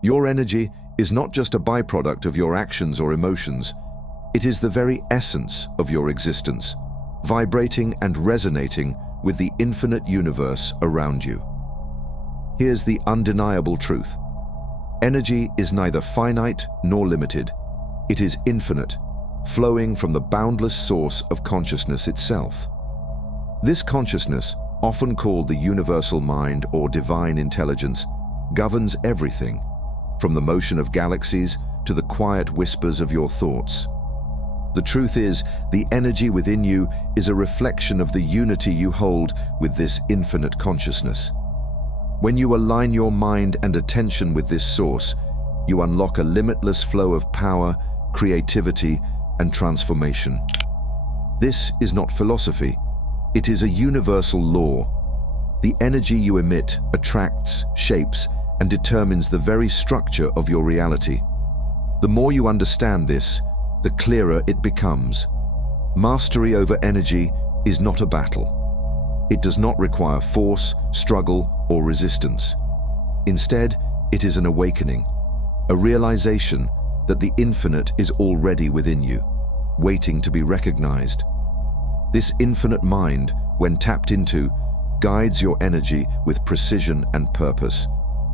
Your energy is not just a byproduct of your actions or emotions. It is the very essence of your existence, vibrating and resonating with the infinite universe around you. Here's the undeniable truth. Energy is neither finite nor limited. It is infinite, flowing from the boundless source of consciousness itself. This consciousness, often called the universal mind or divine intelligence, governs everything, from the motion of galaxies to the quiet whispers of your thoughts. The truth is, the energy within you is a reflection of the unity you hold with this infinite consciousness. When you align your mind and attention with this source, you unlock a limitless flow of power, creativity, and transformation. This is not philosophy. It is a universal law. The energy you emit attracts, shapes, and determines the very structure of your reality. The more you understand this, the clearer it becomes. Mastery over energy is not a battle. It does not require force, struggle, or resistance. Instead, it is an awakening, a realization that the infinite is already within you, waiting to be recognized. This infinite mind, when tapped into, guides your energy with precision and purpose,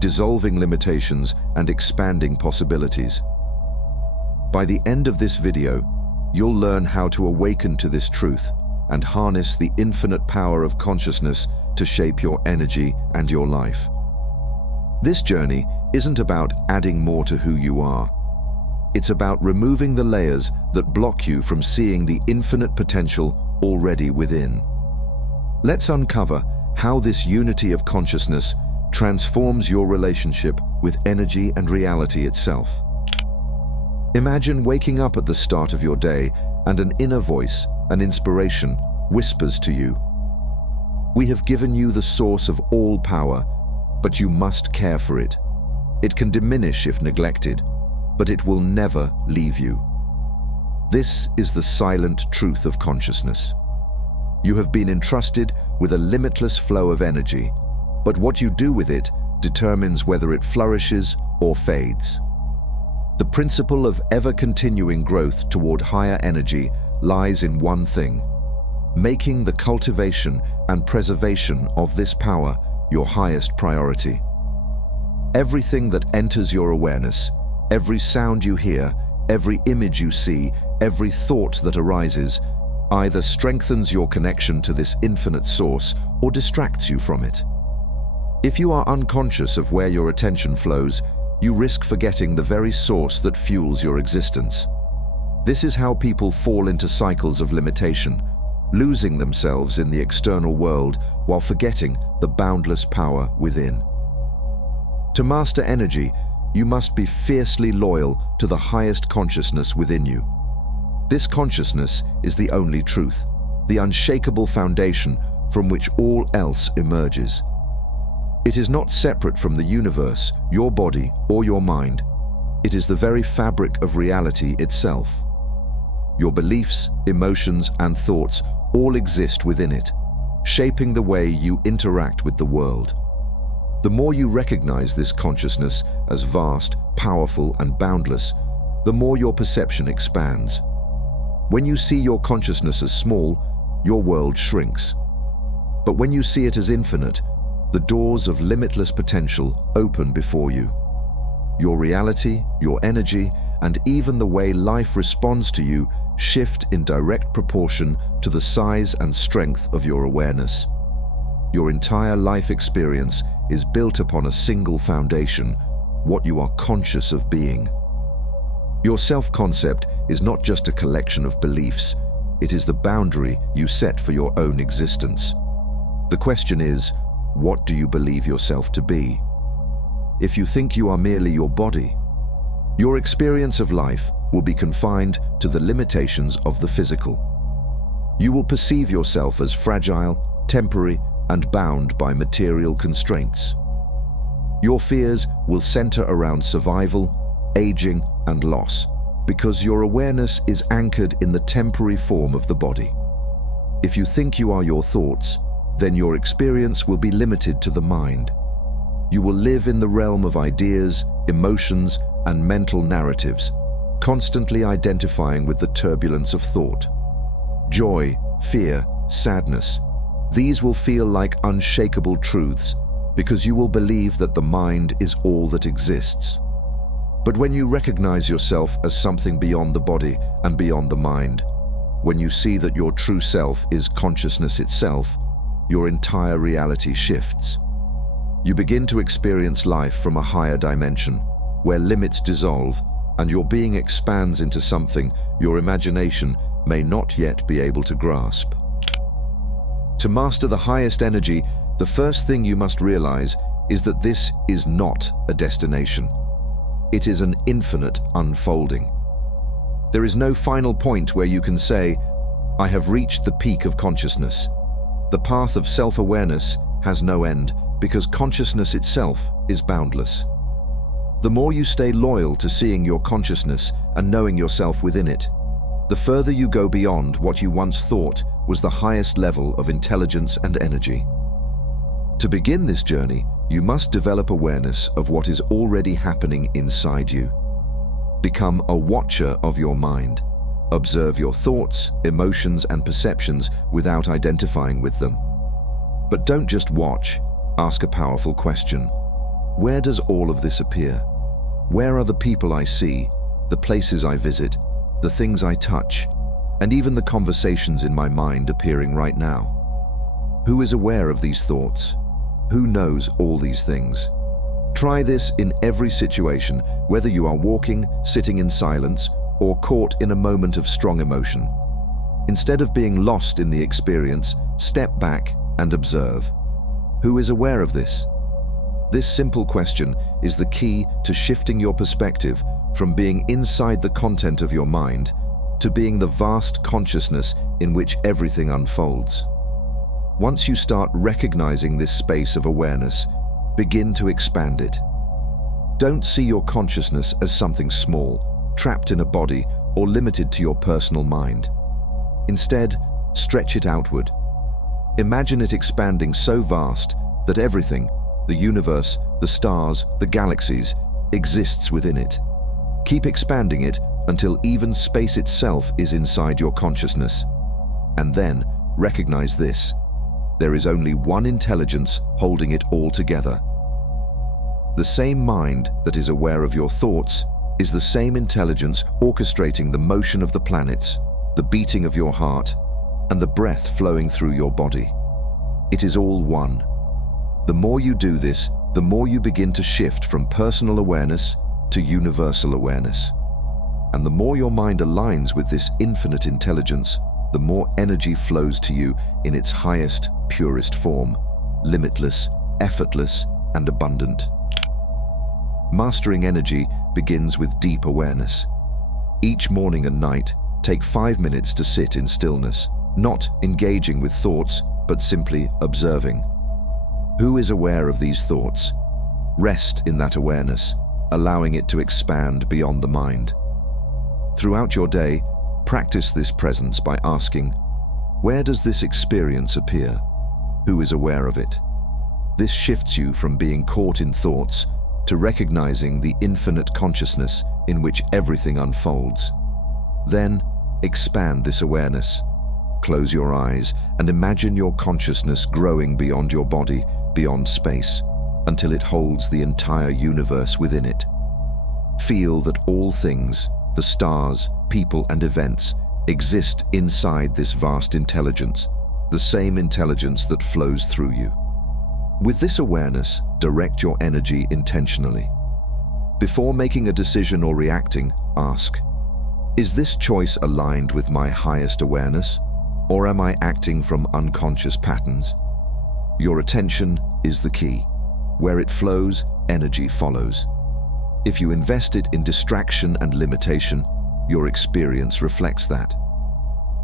dissolving limitations and expanding possibilities. By the end of this video, you'll learn how to awaken to this truth and harness the infinite power of consciousness to shape your energy and your life. This journey isn't about adding more to who you are. It's about removing the layers that block you from seeing the infinite potential already within. Let's uncover how this unity of consciousness transforms your relationship with energy and reality itself. Imagine waking up at the start of your day and an inner voice, an inspiration, whispers to you. We have given you the source of all power, but you must care for it. It can diminish if neglected, but it will never leave you. This is the silent truth of consciousness. You have been entrusted with a limitless flow of energy, but what you do with it determines whether it flourishes or fades. The principle of ever-continuing growth toward higher energy lies in one thing: making the cultivation and preservation of this power your highest priority. Everything that enters your awareness, every sound you hear, every image you see, every thought that arises, either strengthens your connection to this infinite source or distracts you from it. If you are unconscious of where your attention flows, you risk forgetting the very source that fuels your existence. This is how people fall into cycles of limitation, losing themselves in the external world while forgetting the boundless power within. To master energy, you must be fiercely loyal to the highest consciousness within you. This consciousness is the only truth, the unshakable foundation from which all else emerges. It is not separate from the universe, your body, or your mind. It is the very fabric of reality itself. Your beliefs, emotions, and thoughts all exist within it, shaping the way you interact with the world. The more you recognize this consciousness as vast, powerful, and boundless, the more your perception expands. When you see your consciousness as small, your world shrinks. But when you see it as infinite, the doors of limitless potential open before you. Your reality, your energy, and even the way life responds to you shift in direct proportion to the size and strength of your awareness. Your entire life experience is built upon a single foundation: what you are conscious of being. Your self-concept is not just a collection of beliefs, it is the boundary you set for your own existence. The question is, what do you believe yourself to be? If you think you are merely your body, your experience of life will be confined to the limitations of the physical. You will perceive yourself as fragile, temporary, and bound by material constraints. Your fears will center around survival, aging, and loss, because your awareness is anchored in the temporary form of the body. If you think you are your thoughts, then your experience will be limited to the mind. You will live in the realm of ideas, emotions, and mental narratives, constantly identifying with the turbulence of thought. Joy, fear, sadness, these will feel like unshakable truths because you will believe that the mind is all that exists. But when you recognize yourself as something beyond the body and beyond the mind, when you see that your true self is consciousness itself, your entire reality shifts. You begin to experience life from a higher dimension, where limits dissolve and your being expands into something your imagination may not yet be able to grasp. To master the highest energy, the first thing you must realize is that this is not a destination. It is an infinite unfolding. There is no final point where you can say, "I have reached the peak of consciousness." The path of self-awareness has no end because consciousness itself is boundless. The more you stay loyal to seeing your consciousness and knowing yourself within it, the further you go beyond what you once thought was the highest level of intelligence and energy. To begin this journey, you must develop awareness of what is already happening inside you. Become a watcher of your mind. Observe your thoughts, emotions, and perceptions without identifying with them. But don't just watch, ask a powerful question. Where does all of this appear? Where are the people I see, the places I visit, the things I touch, and even the conversations in my mind appearing right now? Who is aware of these thoughts? Who knows all these things? Try this in every situation, whether you are walking, sitting in silence, or caught in a moment of strong emotion. Instead of being lost in the experience, step back and observe. Who is aware of this? This simple question is the key to shifting your perspective from being inside the content of your mind to being the vast consciousness in which everything unfolds. Once you start recognizing this space of awareness, begin to expand it. Don't see your consciousness as something small, trapped in a body, or limited to your personal mind. Instead, stretch it outward. Imagine it expanding so vast that everything, the universe, the stars, the galaxies, exists within it. Keep expanding it until even space itself is inside your consciousness. And then, recognize this. There is only one intelligence holding it all together. The same mind that is aware of your thoughts is the same intelligence orchestrating the motion of the planets, the beating of your heart, and the breath flowing through your body. It is all one. The more you do this, the more you begin to shift from personal awareness to universal awareness. And the more your mind aligns with this infinite intelligence, the more energy flows to you in its highest, purest form, limitless, effortless, and abundant. Mastering energy begins with deep awareness. Each morning and night, take 5 minutes to sit in stillness, not engaging with thoughts, but simply observing. Who is aware of these thoughts? Rest in that awareness, allowing it to expand beyond the mind. Throughout your day, practice this presence by asking, where does this experience appear? Who is aware of it? This shifts you from being caught in thoughts to recognizing the infinite consciousness in which everything unfolds. Then, expand this awareness. Close your eyes and imagine your consciousness growing beyond your body, beyond space, until it holds the entire universe within it. Feel that all things, the stars, people, and events, exist inside this vast intelligence, the same intelligence that flows through you. With this awareness, direct your energy intentionally. Before making a decision or reacting, ask, is this choice aligned with my highest awareness, or am I acting from unconscious patterns? Your attention is the key. Where it flows, energy follows. If you invest it in distraction and limitation, your experience reflects that.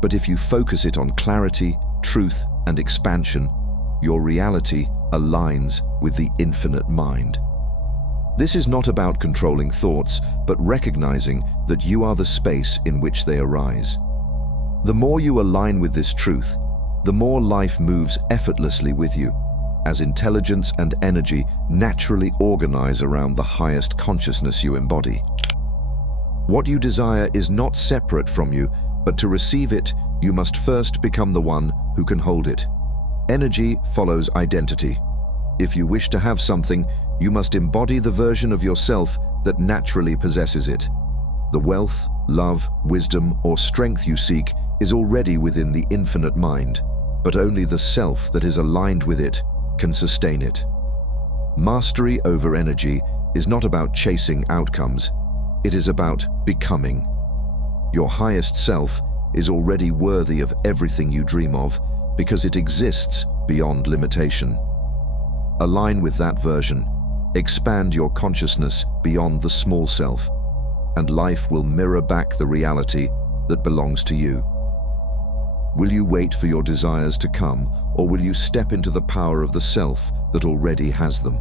But if you focus it on clarity, truth, and expansion, your reality aligns with the infinite mind. This is not about controlling thoughts, but recognizing that you are the space in which they arise. The more you align with this truth, the more life moves effortlessly with you. as intelligence and energy naturally organize around the highest consciousness you embody. What you desire is not separate from you, but to receive it, you must first become the one who can hold it. Energy follows identity. If you wish to have something, you must embody the version of yourself that naturally possesses it. The wealth, love, wisdom, or strength you seek is already within the infinite mind, but only the self that is aligned with it can sustain it. Mastery over energy is not about chasing outcomes. It is about becoming. Your highest self is already worthy of everything you dream of because it exists beyond limitation. Align with that version. Expand your consciousness beyond the small self, and life will mirror back the reality that belongs to you. Will you wait for your desires to come, or will you step into the power of the self that already has them?